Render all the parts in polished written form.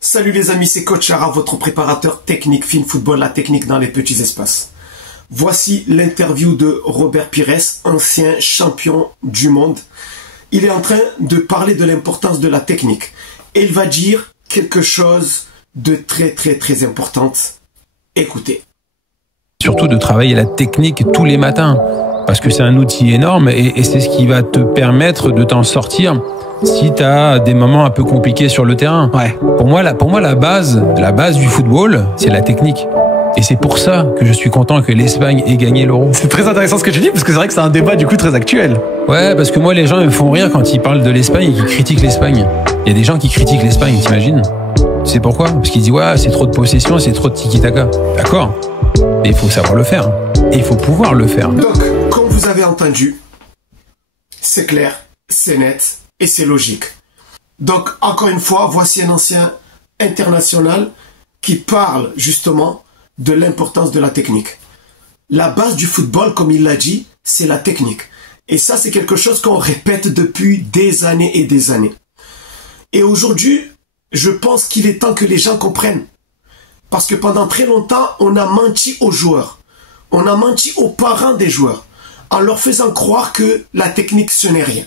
Salut les amis, c'est Coach Chara, votre préparateur technique Fine Football, la technique dans les petits espaces. Voici l'interview de Robert Pires, ancien champion du monde. Il est en train de parler de l'importance de la technique. Et il va dire quelque chose de très important. Écoutez. Surtout de travailler la technique tous les matins. Parce que c'est un outil énorme et c'est ce qui va te permettre de t'en sortir si tu as des moments un peu compliqués sur le terrain. Ouais. Pour moi, la base du football, c'est la technique. Et c'est pour ça que je suis content que l'Espagne ait gagné l'Euro. C'est très intéressant ce que tu dis, parce que c'est vrai que c'est un débat du coup très actuel. Ouais, parce que moi, les gens me font rire quand ils parlent de l'Espagne et qu'ils critiquent l'Espagne. Il y a des gens qui critiquent l'Espagne, t'imagines? Tu sais pourquoi? Parce qu'ils disent, ouais, c'est trop de possession, c'est trop de tiki-taka. D'accord. Mais il faut savoir le faire. Et il faut pouvoir le faire. Donc, comme vous avez entendu, c'est clair, c'est net et c'est logique. Donc, encore une fois, voici un ancien international qui parle justement de l'importance de la technique. La base du football, comme il l'a dit, c'est la technique. Et ça, c'est quelque chose qu'on répète depuis des années et des années. Et aujourd'hui, je pense qu'il est temps que les gens comprennent. Parce que pendant très longtemps, on a menti aux joueurs. On a menti aux parents des joueurs en leur faisant croire que la technique, ce n'est rien.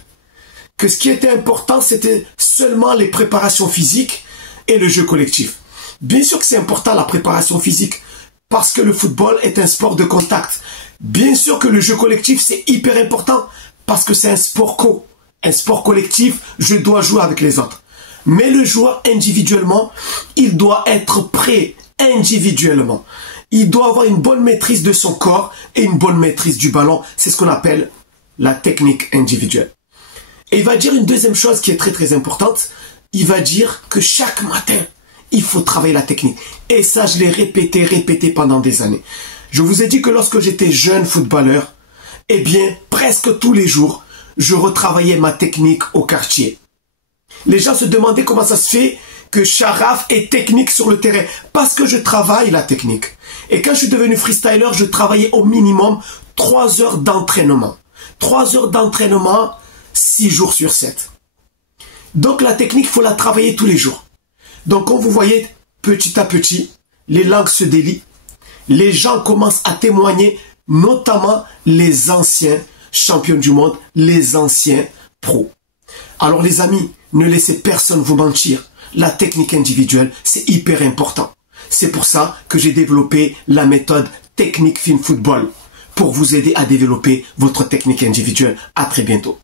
Que ce qui était important, c'était seulement les préparations physiques et le jeu collectif. Bien sûr que c'est important la préparation physique parce que le football est un sport de contact. Bien sûr que le jeu collectif, c'est hyper important parce que c'est un sport un sport collectif, je dois jouer avec les autres. Mais le joueur individuellement, il doit être prêt individuellement. Il doit avoir une bonne maîtrise de son corps et une bonne maîtrise du ballon. C'est ce qu'on appelle la technique individuelle. Et il va dire une deuxième chose qui est très importante. Il va dire que chaque matin, il faut travailler la technique. Et ça, je l'ai répété pendant des années. Je vous ai dit que lorsque j'étais jeune footballeur, eh bien, presque tous les jours, je retravaillais ma technique au quartier. Les gens se demandaient comment ça se fait que Charaf est technique sur le terrain. Parce que je travaille la technique. Et quand je suis devenu freestyler, je travaillais au minimum 3 heures d'entraînement. 3 heures d'entraînement, 6 jours sur 7. Donc la technique, il faut la travailler tous les jours. Donc comme vous voyez, petit à petit, les langues se délient. Les gens commencent à témoigner, notamment les anciens champions du monde, les anciens pros. Alors les amis, ne laissez personne vous mentir. La technique individuelle, c'est hyper important. C'est pour ça que j'ai développé la méthode technique Fine Football pour vous aider à développer votre technique individuelle. À très bientôt.